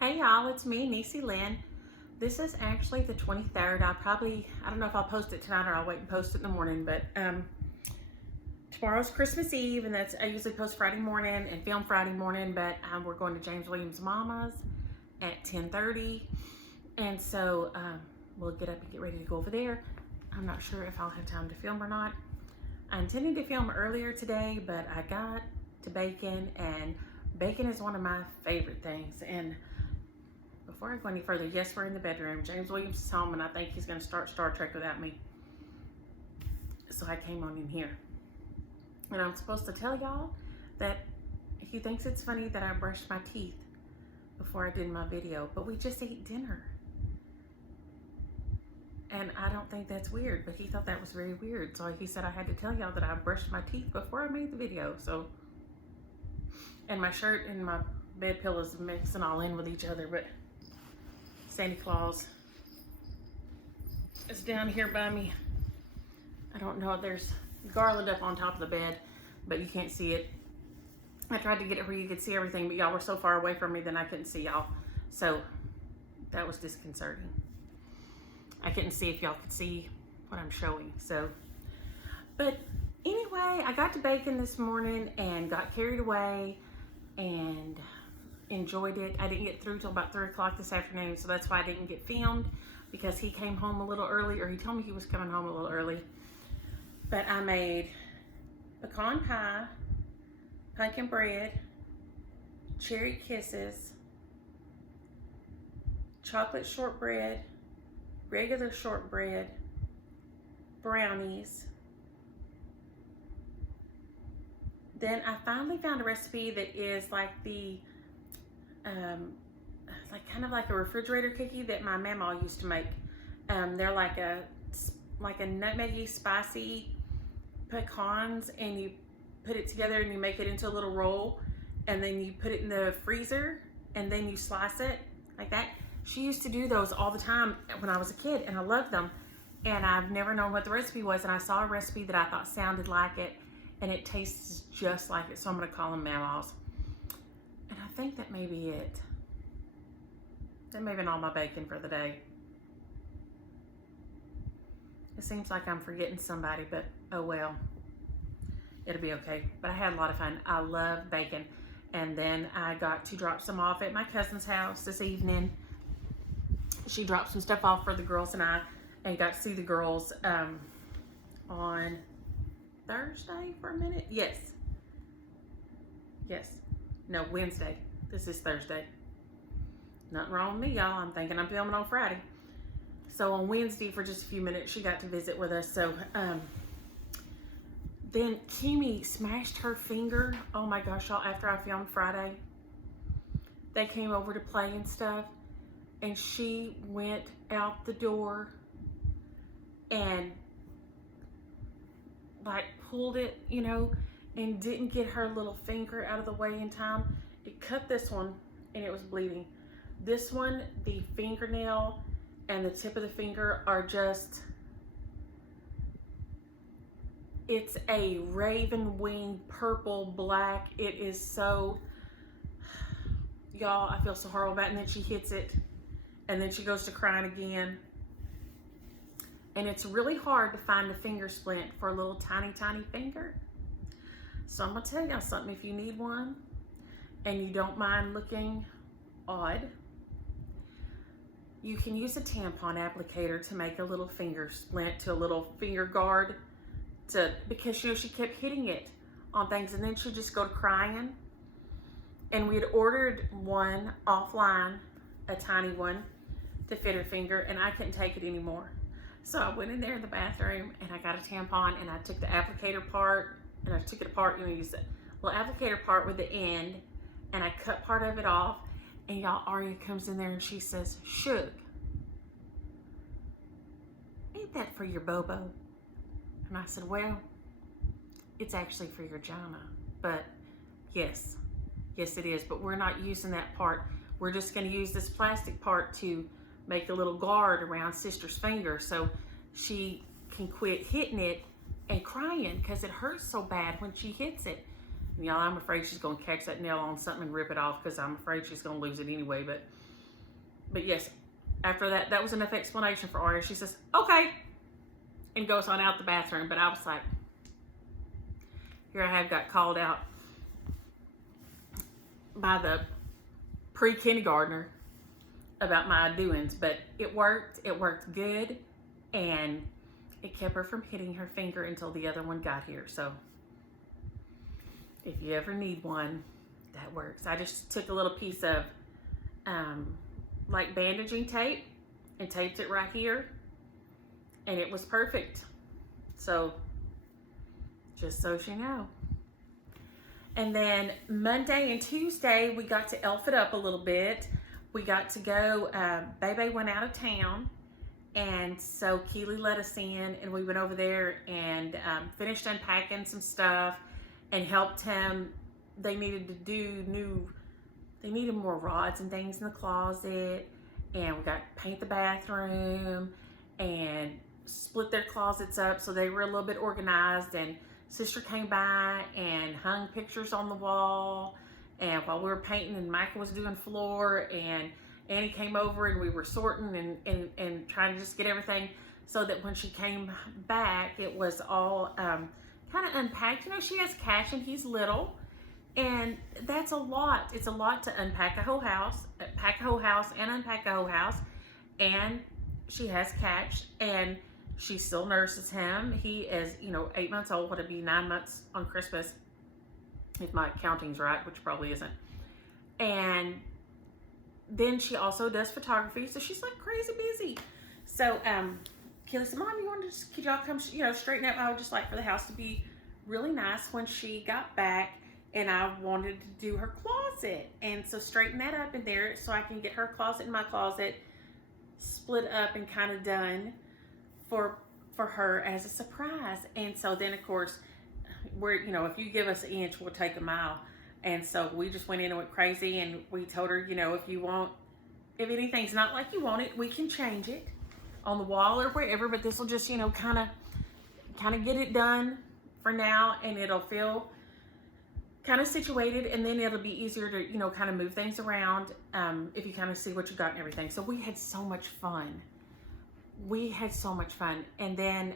Hey y'all, it's me, Niecy Lynn. This is actually the 23rd. I don't know if I'll post it tonight or I'll wait and post it in the morning, but tomorrow's Christmas Eve, and I usually post Friday morning and film Friday morning, but we're going to James Williams' Mama's at 10:30, and so we'll get up and get ready to go over there. I'm not sure if I'll have time to film or not. I intended to film earlier today, but I got to bacon, and bacon is one of my favorite things. And before I go any further, yes, we're in the bedroom. James Williams is home, and I think he's going to start Star Trek without me. So I came on in here. And I'm supposed to tell y'all that he thinks it's funny that I brushed my teeth before I did my video, but we just ate dinner. And I don't think that's weird, but he thought that was very weird. So he said I had to tell y'all that I brushed my teeth before I made the video. So, and my shirt and my bed pillows mixing all in with each other, but Santa Claus is down here by me. I don't know, there's garland up on top of the bed, but you can't see it. I tried to get it where you could see everything, but y'all were so far away from me that I couldn't see y'all. So that was disconcerting. I couldn't see if y'all could see what I'm showing. So, but anyway, I got to bacon this morning and got carried away and enjoyed it. I didn't get through till about 3 o'clock this afternoon, so that's why I didn't get filmed, because he came home a little early, or he told me he was coming home a little early. But I made pecan pie, pumpkin bread, cherry kisses, chocolate shortbread, regular shortbread, brownies. Then I finally found a recipe that is like the kind of like a refrigerator cookie that my mama used to make. They're like a nutmeggy, spicy pecans, and you put it together and you make it into a little roll, and then you put it in the freezer, and then you slice it like that. She used to do those all the time when I was a kid, and I loved them. And I've never known what the recipe was, and I saw a recipe that I thought sounded like it, and it tastes just like it, so I'm gonna call them Mama's. And I think that may be it. That may have been all my bacon for the day. It seems like I'm forgetting somebody, but oh well. It'll be okay. But I had a lot of fun. I love bacon. And then I got to drop some off at my cousin's house this evening. She dropped some stuff off for the girls and I, and got to see the girls on Thursday for a minute. Yes. No, Wednesday. This is Thursday. Nothing wrong with me, y'all. I'm thinking I'm filming on Friday. So on Wednesday, for just a few minutes, she got to visit with us. So then Kimmy smashed her finger. Oh my gosh, y'all, after I filmed Friday. They came over to play and stuff, and she went out the door and like pulled it, you know, and didn't get her little finger out of the way in time. It cut this one and it was bleeding. This one, the fingernail and the tip of the finger are just, it's a raven wing purple black. It is so, y'all, I feel so horrible about it. And then she hits it, and then she goes to crying again. And it's really hard to find a finger splint for a little tiny, tiny finger. So I'm gonna tell y'all something. If you need one and you don't mind looking odd, you can use a tampon applicator to make a little finger splint, to a little finger guard, because you know she kept hitting it on things, and then she'd just go to crying. And we had ordered one offline, a tiny one, to fit her finger, and I couldn't take it anymore. So I went in there in the bathroom and I got a tampon, and I took the applicator part and I took it apart. You know, use the little applicator part with the end, and I cut part of it off. And y'all, Aria comes in there and she says, "Shug, ain't that for your bobo?" And I said, "Well, it's actually for your vagina, but yes it is, but we're not using that part. We're just going to use this plastic part to make a little guard around sister's finger so she can quit hitting it and crying, because it hurts so bad when she hits it." And y'all, I'm afraid she's going to catch that nail on something and rip it off, because I'm afraid she's going to lose it anyway. But But yes, after that, that was enough explanation for Aria. She says, okay, and goes on out the bathroom. But I was like, here I have got called out by the pre-kindergartner about my doings, but it worked good, and it kept her from hitting her finger until the other one got here. So if you ever need one, that works. I just took a little piece of like bandaging tape and taped it right here, and it was perfect. So just so you know. And then Monday and Tuesday, we got to elf it up a little bit. We got to go, Bebe went out of town, and so Keely let us in, and we went over there and finished unpacking some stuff and helped him. They needed to do they needed more rods and things in the closet, and we got to paint the bathroom and split their closets up so they were a little bit organized. And sister came by and hung pictures on the wall, and while we were painting, and Michael was doing floor, and Annie came over, and we were sorting and trying to just get everything so that when she came back, it was all kind of unpacked. You know, she has Cash and he's little, and that's a lot. It's a lot to unpack a whole house, pack a whole house and unpack a whole house. And she has Cash, and she still nurses him. He is, you know, 8 months old. Would it be 9 months on Christmas, if my counting's right, which probably isn't. And then she also does photography, so she's like crazy busy. So Kelly said, Mom, you want to just, could y'all come, you know, straighten up? I would just like for the house to be really nice when she got back, and I wanted to do her closet. And so straighten that up in there so I can get her closet and my closet split up and kind of done for her as a surprise. And so then, of course, we're, you know, if you give us an inch, we'll take a mile. And so we just went in and went crazy, and we told her, you know, if anything's not like you want it, we can change it on the wall or wherever, but this will just, you know, kind of get it done for now, and it'll feel kind of situated, and then it'll be easier to, you know, kind of move things around if you kind of see what you got and everything. So we had so much fun. And then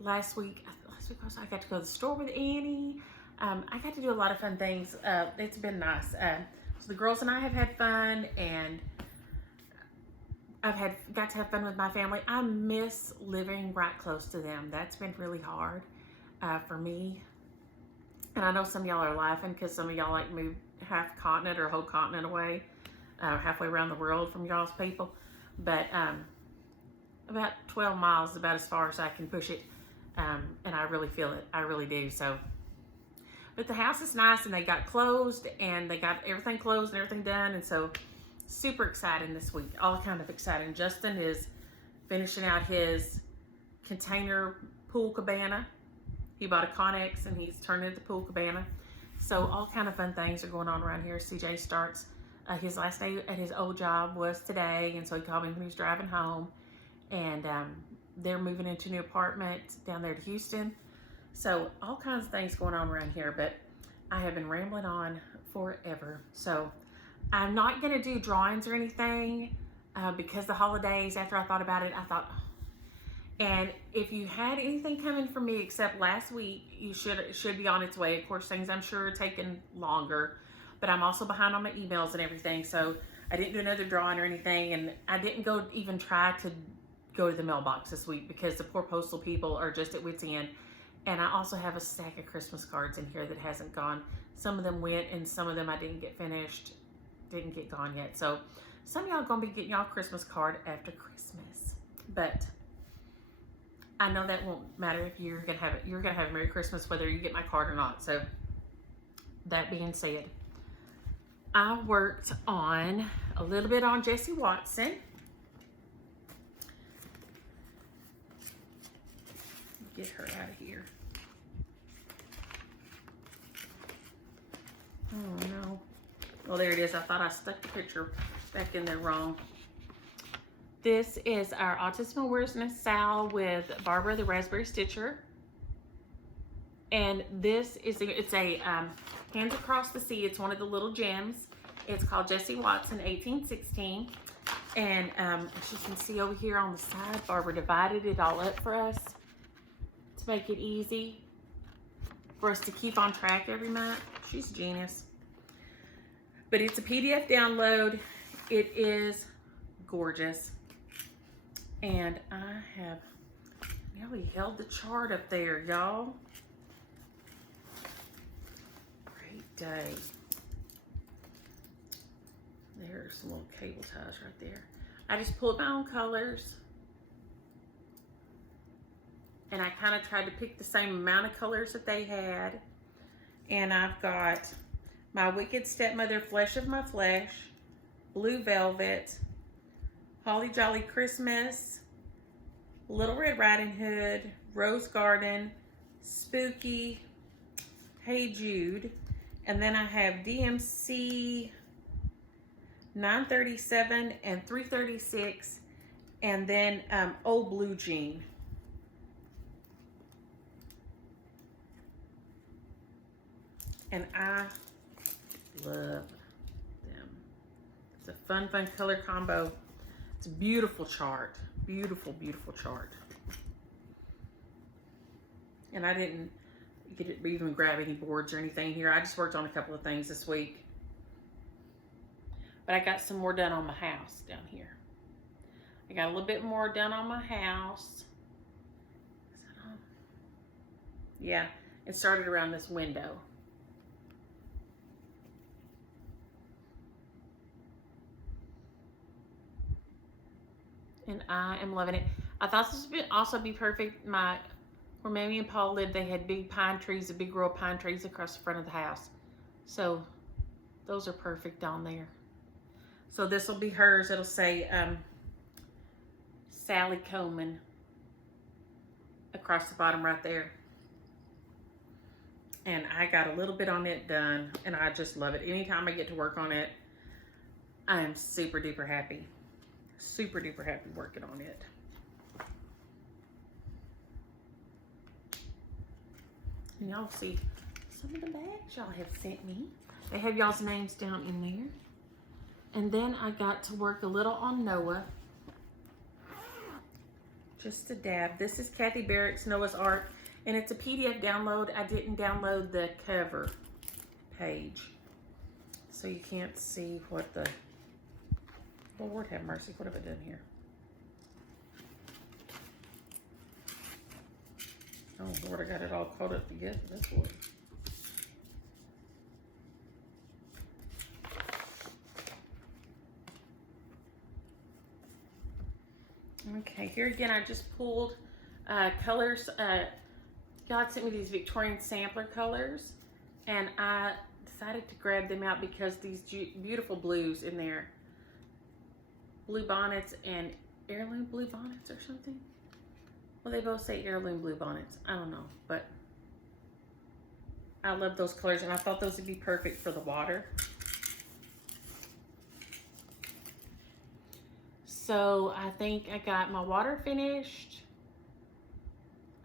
last week I got to go to the store with Annie. I got to do a lot of fun things. It's been nice. So the girls and I have had fun, and I've got to have fun with my family. I miss living right close to them. That's been really hard for me. And I know some of y'all are laughing because some of y'all like moved half continent or whole continent away, halfway around the world from y'all's people. But about 12 miles is about as far as I can push it. And I really feel it. I really do. So, but the house is nice, and they got closed, and they got everything closed and everything done. And so super exciting this week. All kind of exciting. Justin is finishing out his container pool cabana. He bought a Connex, and he's turning it to pool cabana. So all kind of fun things are going on around here. CJ starts, his last day at his old job was today, and so he called me when he was driving home. And they're moving into a new apartment down there to Houston. So all kinds of things going on around here, but I have been rambling on forever. So I'm not going to do drawings or anything because the holidays, after I thought about it, I thought, and if you had anything coming from me except last week, it should be on its way. Of course, things I'm sure are taking longer, but I'm also behind on my emails and everything. So I didn't do another drawing or anything, and I didn't even try to go to the mailbox this week because the poor postal people are just at wit's end. And I also have a stack of Christmas cards in here that hasn't gone. Some of them went, and some of them I didn't get finished, didn't get gone yet. So some of y'all gonna be getting y'all a Christmas card after Christmas. But I know that won't matter if you're gonna have it. You're gonna have a Merry Christmas whether you get my card or not. So that being said, I worked on a little bit on Jessie Watson. Get her out of here. Oh no. Well, there it is. I thought I stuck the picture back in there wrong. This is our Autism Awareness Sal with Barbara the Raspberry Stitcher. And this is, it's a Hands Across the Sea. It's one of the little gems. It's called Jessie Watson 1816. And as you can see over here on the side, Barbara divided it all up for us to make it easy for us to keep on track every month. She's a genius. But it's a PDF download. It is gorgeous. And I have nearly held the chart up there, y'all. Great day. There's some little cable ties right there. I just pulled my own colors. And I kind of tried to pick the same amount of colors that they had. And I've got my Wicked Stepmother, Flesh of My Flesh, Blue Velvet, Holly Jolly Christmas, Little Red Riding Hood, Rose Garden, Spooky, Hey Jude, and then I have DMC 937 and 336, and then Old Blue Jean. And I love them. It's a fun color combo. It's a beautiful chart. Beautiful, beautiful chart. And I didn't even grab any boards or anything here. I just worked on a couple of things this week. But I got some more done on my house down here. I got a little bit more done on my house. Yeah, it started around this window. And I am loving it. I thought this would also be perfect. Where Mamie and Paul lived, they had big pine trees, a big row of pine trees across the front of the house. So those are perfect on there. So this will be hers. It'll say Sally Coleman across the bottom right there. And I got a little bit on it done, and I just love it. Anytime I get to work on it, I am super duper happy. Super duper happy working on it. And y'all see some of the bags y'all have sent me. They have y'all's names down in there. And then I got to work a little on Noah. Just a dab. This is Kathy Barrick's Noah's Ark, and it's a PDF download. I didn't download the cover page, so you can't see what the... Lord have mercy, what have I done here? Oh Lord, I got it all caught up together. That's what. Okay, here again, I just pulled colors. God sent me these Victorian sampler colors, and I decided to grab them out because these beautiful blues in there. Blue bonnets and heirloom blue bonnets or something. Well, they both say heirloom blue bonnets. I don't know, but I love those colors, and I thought those would be perfect for the water. So I think I got my water finished.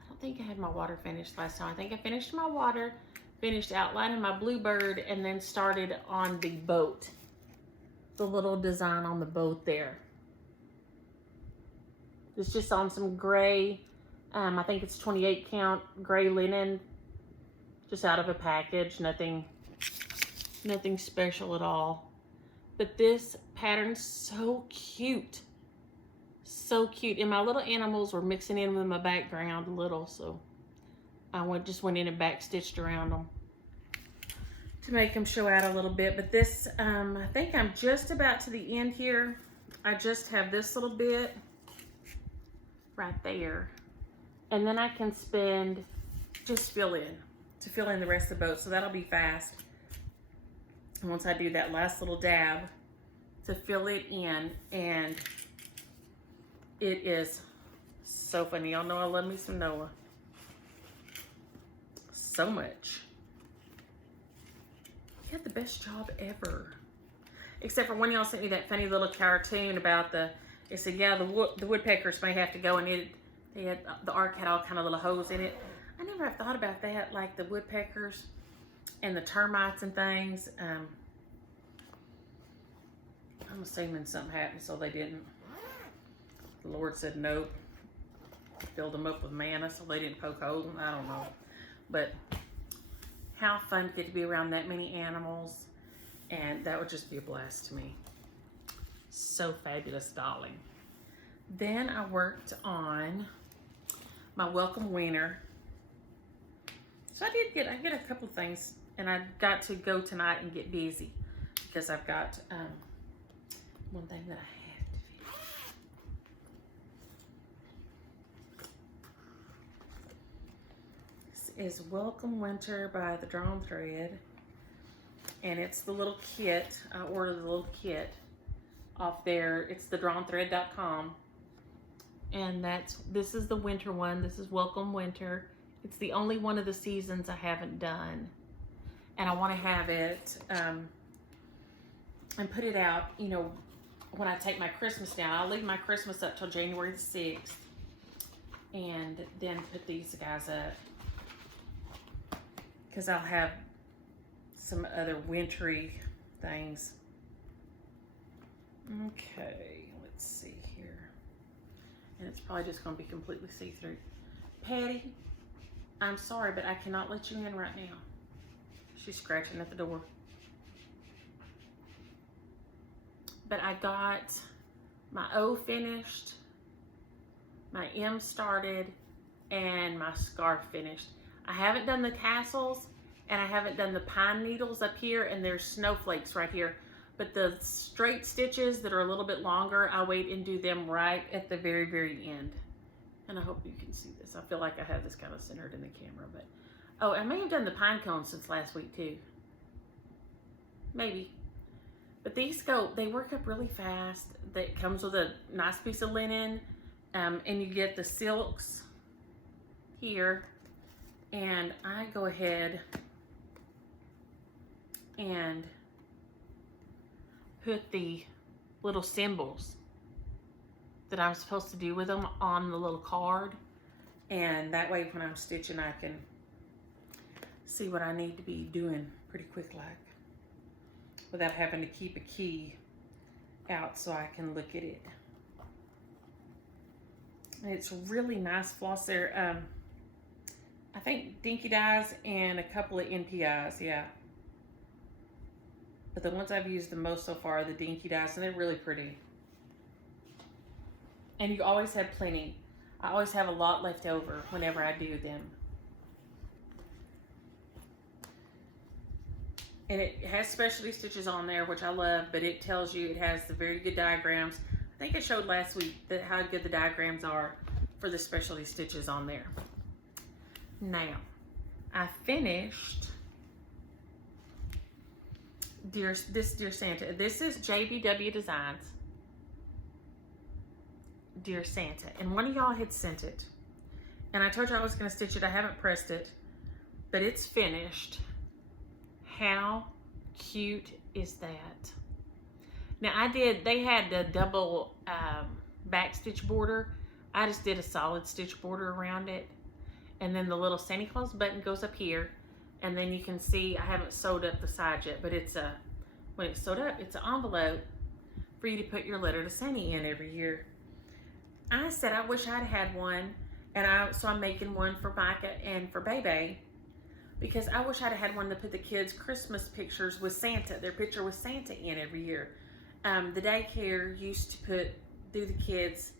I don't think I had my water finished last time. I think I finished my water, finished outlining my bluebird, and then started on the boat. The little design on the boat there. It's just on some gray, I think it's 28 count gray linen, just out of a package, nothing special at all. But this pattern's so cute. So cute. And my little animals were mixing in with my background a little, so I just went in and back stitched around them to make them show out a little bit. But this, I think I'm just about to the end here. I just have this little bit right there. And then I can just fill in the rest of the boat. So that'll be fast. And once I do that last little dab to fill it in, and it is so funny. Y'all know I love me some Noah. So much. You had the best job ever. Except for when y'all sent me that funny little cartoon about it said, yeah, the woodpeckers may have to go, and the ark had all kind of little holes in it. I never have thought about that, like the woodpeckers and the termites and things. I'm assuming something happened, so they didn't. The Lord said nope. Filled them up with manna, so they didn't poke holes. I don't know. But how fun to get to be around that many animals. And that would just be a blast to me. So fabulous, darling. Then I worked on my welcome winter. So I get a couple of things, and I got to go tonight and get busy because I've got one thing that I have to finish. This is Welcome Winter by the Drawn Thread, and it's the little kit. I ordered the little kit off there. It's thedrawnthread.com, and this is the winter one. This is Welcome Winter. It's the only one of the seasons I haven't done, and I want to have it and put it out, you know, when I take my Christmas down. I'll leave my Christmas up till January the 6th, and then put these guys up because I'll have some other wintry things. Okay, let's see here. And it's probably just going to be completely see-through. Patty, I'm sorry, but I cannot let you in right now. She's scratching at the door. But I got my O finished, my M started, and my scarf finished. I haven't done the tassels, and I haven't done the pine needles up here, and there's snowflakes right here. But the straight stitches that are a little bit longer, I wait and do them right at the very, very end. And I hope you can see this. I feel like I have this kind of centered in the camera, but oh, I may have done the pine cones since last week too. Maybe. But these they work up really fast. That comes with a nice piece of linen, and you get the silks here. And I go ahead and put the little symbols that I'm supposed to do with them on the little card, and that way when I'm stitching I can see what I need to be doing pretty quick like, without having to keep a key out so I can look at it. And it's really nice floss there. I think Dinky Dyes and a couple of NPIs, yeah. But the ones I've used the most so far are the Dinky Dyes, and they're really pretty. And you always have plenty. I always have a lot left over whenever I do them. And it has specialty stitches on there, which I love, but it tells you it has the very good diagrams. I think I showed last week how good the diagrams are for the specialty stitches on there. Now, I finished Dear Santa. This is JBW Designs. Dear Santa, and one of y'all had sent it, and I told you I was going to stitch it. I haven't pressed it, but it's finished. How cute is that? Now they had the double back stitch border. I just did a solid stitch border around it, and then the little Santa Claus button goes up here, and then you can see I haven't sewed up the side yet, but it's when it's sewed up, it's an envelope for you to put your letter to Santa in every year. I said I wish I'd had one, and so I'm making one for Micah and for Bebe, because I wish I'd had one to put the kids' Christmas pictures with Santa, their picture with Santa in every year. The daycare used to do the kids'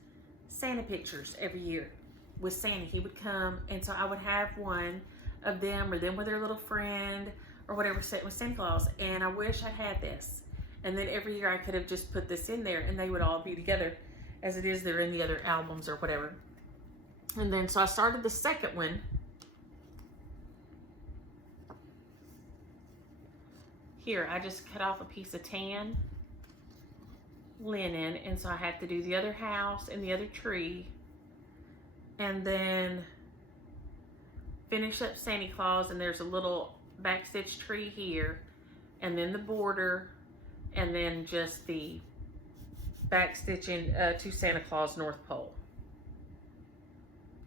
Santa pictures every year with Santa. He would come, and so I would have one of them or them with their little friend or whatever set with Santa Claus, and I wish I had this. And then every year I could have just put this in there, and they would all be together. As it is, they're in the other albums or whatever. And then, so I started the second one. Here, I just cut off a piece of tan linen, and so I have to do the other house and the other tree. And then finish up Santa Claus, and there's a little backstitch tree here, and then the border, and then just the backstitching to Santa Claus North Pole.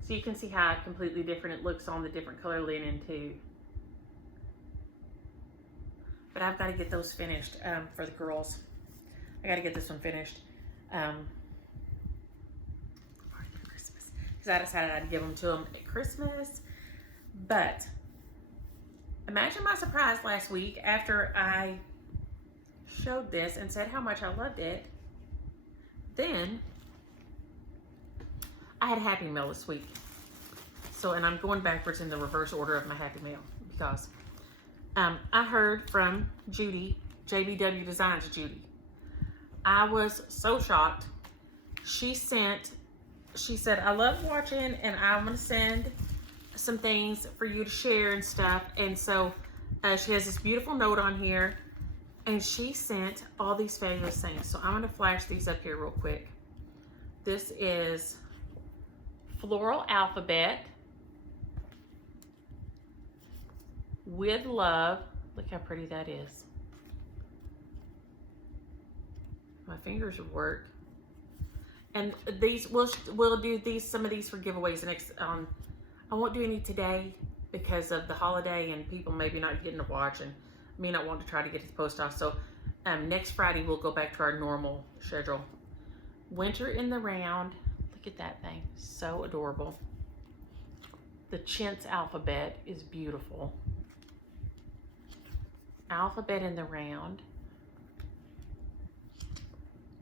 So you can see how completely different it looks on the different color linen too. But I've got to get those finished for the girls. I got to get this one finished. Before Christmas. Because I decided I'd give them to them at Christmas. But imagine my surprise last week after I showed this and said how much I loved it. Then I had a Happy Meal this week. So, and I'm going backwards in the reverse order of my Happy Meal because I heard from Judy, JBW Designs Judy. I was so shocked. She said, I love watching and I'm going to send some things for you to share and stuff. And so she has this beautiful note on here and she sent all these fabulous things. So I'm going to flash these up here real quick. This is Floral Alphabet with love. Look how pretty that is. My fingers work. And these we'll do these, some of these for giveaways next. I won't do any today because of the holiday and people maybe not getting to watch and me not wanting to try to get to the post office. So next Friday we'll go back to our normal schedule. Winter in the Round. Look at that thing, so adorable. The Chintz Alphabet is beautiful. Alphabet in the Round.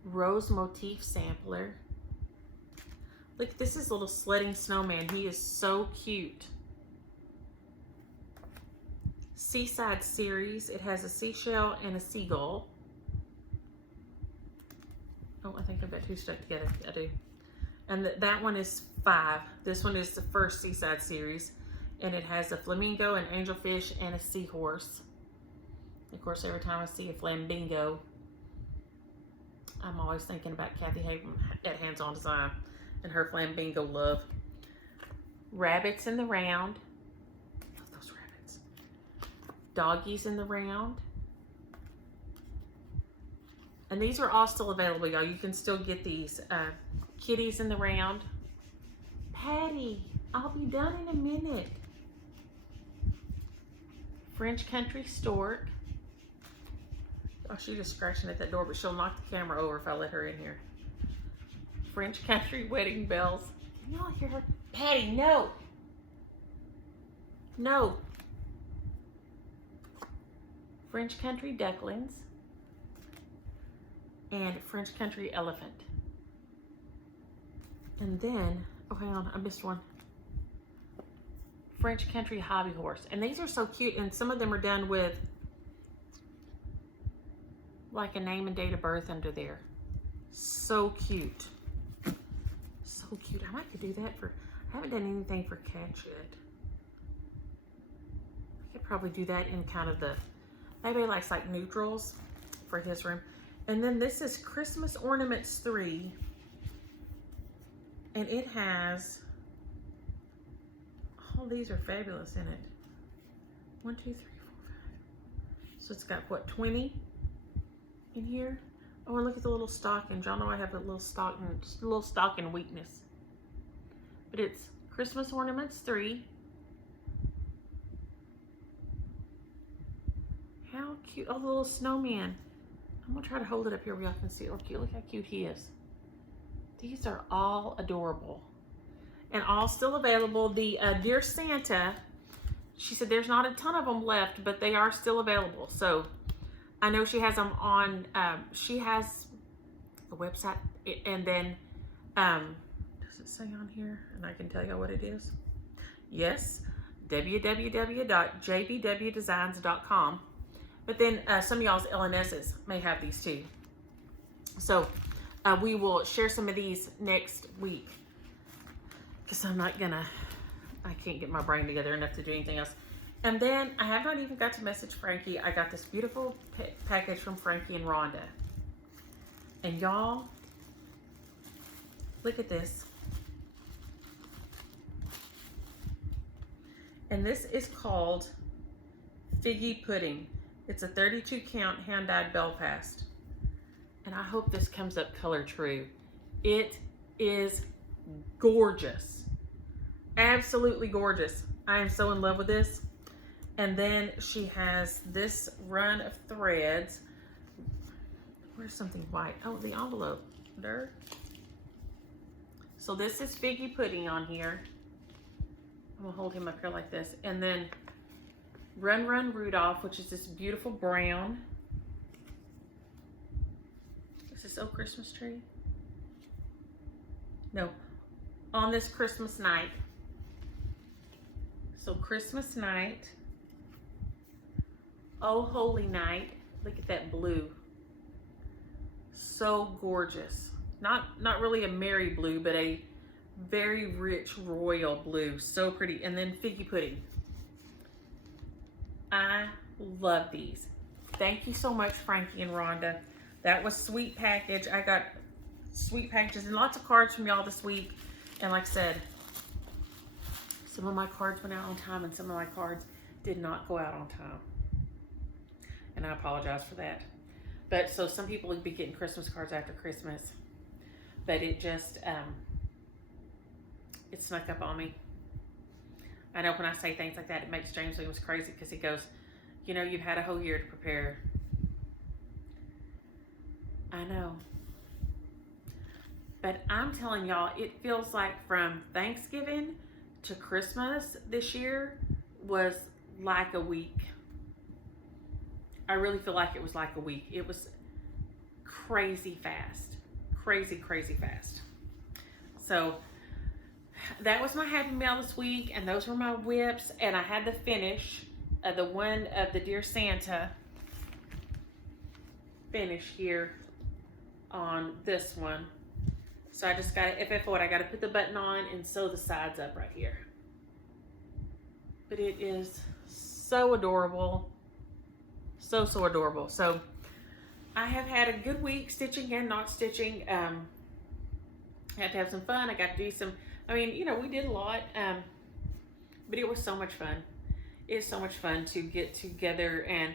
Rose Motif Sampler. Look, this is a little sledding snowman. He is so cute. Seaside Series. It has a seashell and a seagull. Oh, I think I've got two stuck together. I do. And that one is 5. This one is the first Seaside Series. And it has a flamingo, an angelfish, and a seahorse. Of course, every time I see a flamingo, I'm always thinking about Kathy Haven at Hands On Design and her flamingo love. Rabbits in the Round. Love those rabbits. Doggies in the Round. And these are all still available, y'all. You can still get these. Kitties in the Round. Patty, I'll be done in a minute. French Country Stork. Oh, she's just scratching at that door, but she'll knock the camera over if I let her in here. French Country Wedding Bells. Can y'all hear her? Patty, no. No. French Country Ducklings. And French Country Elephant. And then, oh, hang on, I missed one. French Country Hobby Horse. And these are so cute, and some of them are done with like a name and date of birth under there. So cute. So cute. I might could do that for, I haven't done anything for cats yet. I could probably do that in kind of the, maybe like neutrals for his room. And then this is Christmas Ornaments 3. And it has, all these are fabulous in it. 1, 2, 3, 4, 5. So it's got what, 20 in here? Oh, and look at the little stocking. Y'all know I have a little stocking weakness. But it's Christmas Ornaments 3. How cute. Oh, the little snowman. I'm gonna try to hold it up here where y'all can see. Look how cute he is. These are all adorable. And all still available. The Dear Santa, she said there's not a ton of them left, but they are still available. So I know she has them on, she has a website, and then, does it say on here? And I can tell you what it is. Yes, www.jbwdesigns.com. But then some of y'all's LNSs may have these too. So we will share some of these next week. Because I can't get my brain together enough to do anything else. And then I have not even got to message Frankie. I got this beautiful package from Frankie and Rhonda. And y'all, look at this. And this is called Figgy Pudding. It's a 32 count hand-dyed Belfast. And I hope this comes up color true. It is gorgeous. Absolutely gorgeous. I am so in love with this. And then she has this run of threads. Where's something white? Oh, the envelope. There. So this is figgy pudding on here. I'm gonna hold him up here like this. And then Run Run Rudolph, which is this beautiful brown. Is this old Christmas tree? No. On this Christmas night. So Christmas night. Oh Holy Night. Look at that blue. So gorgeous. Not really a merry blue, but a very rich royal blue. So pretty. And then figgy pudding. I love these. Thank you so much, Frankie and Rhonda. That was sweet package. I got sweet packages and lots of cards from y'all this week. And like I said, some of my cards went out on time and some of my cards did not go out on time. And I apologize for that. But so some people would be getting Christmas cards after Christmas. But it just, it snuck up on me. I know when I say things like that, it makes James Williams crazy because he goes, you know, you've had a whole year to prepare. I know. But I'm telling y'all, it feels like from Thanksgiving to Christmas this year was like a week. I really feel like it was like a week. It was crazy fast. Crazy, crazy fast. So that was my Happy Mail this week, and those were my whips, and I had the finish of the one of the Dear Santa finish here on this one. So I just got to FFO it. I got to put the button on and sew the sides up right here. But it is so adorable. So, so adorable. So I have had a good week stitching and not stitching. I had to have some fun. I got to do some, I mean, you know, we did a lot, but it was so much fun. It is so much fun to get together. And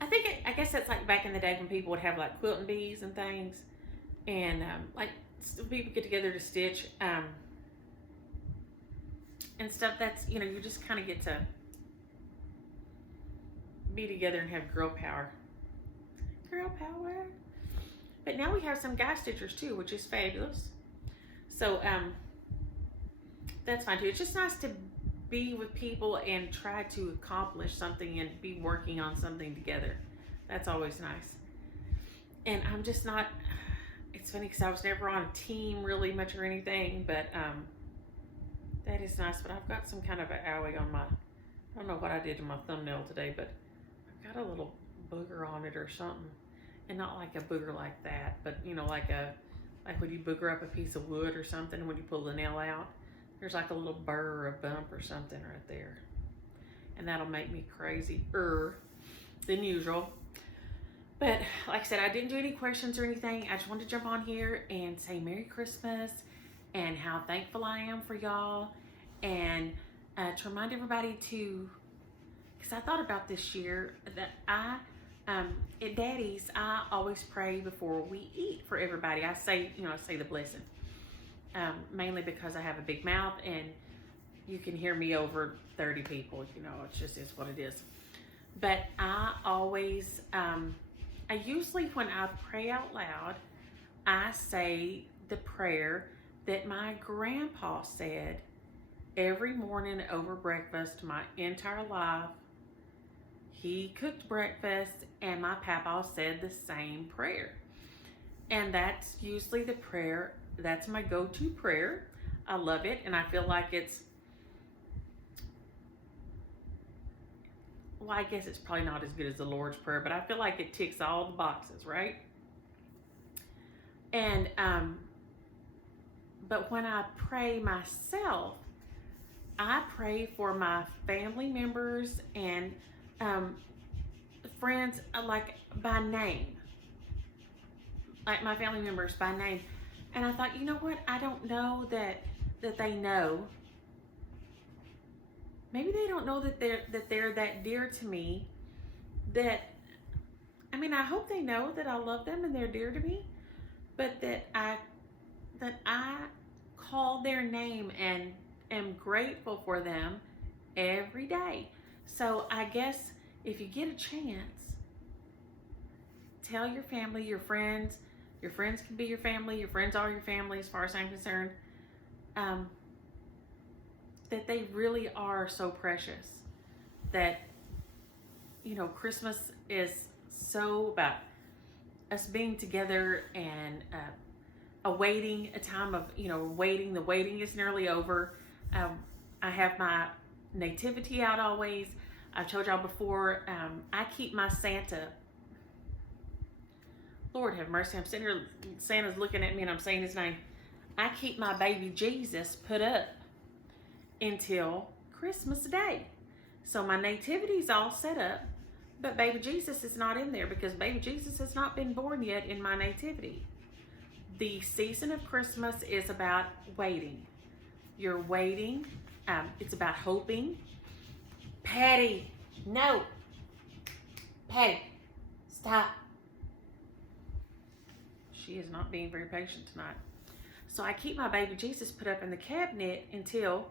I guess that's like back in the day when people would have like quilting bees and things. And like people get together to stitch and stuff. That's, you know, you just kind of get to be together and have girl power. Girl power. But now we have some guy stitchers too, which is fabulous. So that's fine too. It's just nice to be with people and try to accomplish something and be working on something together. That's always nice. And I'm just not, it's funny because I was never on a team really much or anything, but that is nice. But I've got some kind of an owie on my, I don't know what I did to my thumbnail today, but I've got a little booger on it or something. And not like a booger like that, but you know, like when you booger up a piece of wood or something, when you pull the nail out, there's like a little burr or a bump or something right there. And that'll make me crazier than usual. But like I said, I didn't do any questions or anything. I just wanted to jump on here and say Merry Christmas and how thankful I am for y'all. And to remind everybody to, because I thought about this year that at Daddy's, I always pray before we eat for everybody. I say, you know, I say the blessing. Mainly because I have a big mouth and you can hear me over 30 people, you know, it's just is what it is. But I always, I usually when I pray out loud, I say the prayer that my grandpa said every morning over breakfast my entire life. He cooked breakfast and my papa said the same prayer. And that's usually the prayer, that's my go-to prayer. I love it and I feel like it's, well, I guess it's probably not as good as the Lord's Prayer, but I feel like it ticks all the boxes, right? And, but when I pray myself, I pray for my family members and friends, like by name, like my family members by name. And I thought, you know what? I don't know that they know. Maybe they don't know that they're that dear to me. That, I mean, I hope they know that I love them and they're dear to me, but that I call their name and am grateful for them every day. So I guess if you get a chance, tell your family, your friends can be your family, your friends are your family as far as I'm concerned, that they really are so precious. That, you know, Christmas is so about us being together and awaiting a time of, you know, waiting. The waiting is nearly over. I have my nativity out always. I've told y'all before, I keep my Santa. Lord have mercy, I'm sitting here, Santa's looking at me and I'm saying his name. I keep my baby Jesus put up until Christmas Day. So my nativity's all set up, but baby Jesus is not in there because baby Jesus has not been born yet in my nativity. The season of Christmas is about waiting. You're waiting. It's about hoping. Patty, no. Patty, stop. She is not being very patient tonight. So I keep my baby Jesus put up in the cabinet until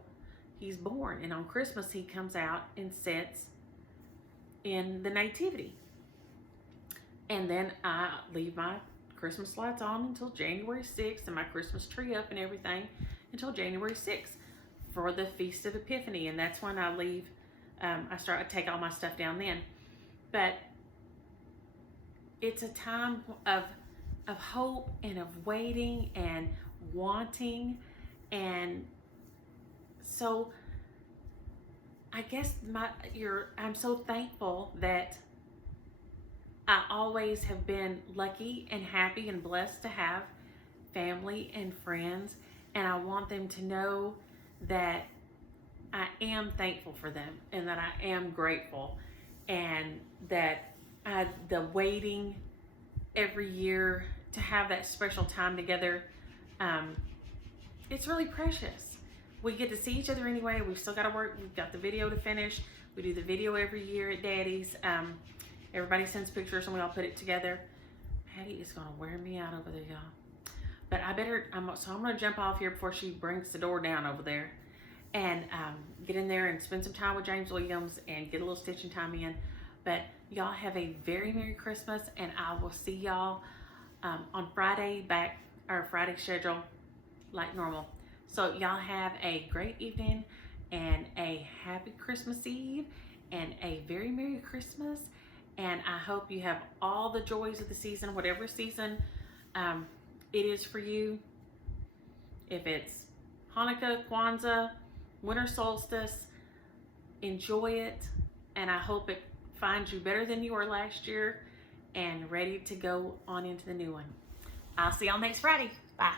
he's born. And on Christmas, he comes out and sits in the nativity. And then I leave my Christmas lights on until January 6th and my Christmas tree up and everything until January 6th for the Feast of Epiphany. And that's when I leave. I take all my stuff down then. But it's a time of hope and of waiting and wanting. And so I guess I'm so thankful that I always have been lucky and happy and blessed to have family and friends, and I want them to know that I am thankful for them and that I am grateful, and that the waiting every year to have that special time together, it's really precious. We get to see each other anyway. We've still got to work. We've got the video to finish. We do the video every year at Daddy's. Everybody sends pictures and we all put it together. Patty is going to wear me out over there, y'all. But I'm going to jump off here before she brings the door down over there and get in there and spend some time with James Williams and get a little stitching time in. But y'all have a very Merry Christmas, and I will see y'all on Friday, back our Friday schedule like normal. So y'all have a great evening and a happy Christmas Eve and a very Merry Christmas. And I hope you have all the joys of the season, whatever season it is for you. If it's Hanukkah, Kwanzaa, winter solstice, enjoy it. And I hope it finds you better than you were last year and ready to go on into the new one. I'll see y'all next Friday. Bye.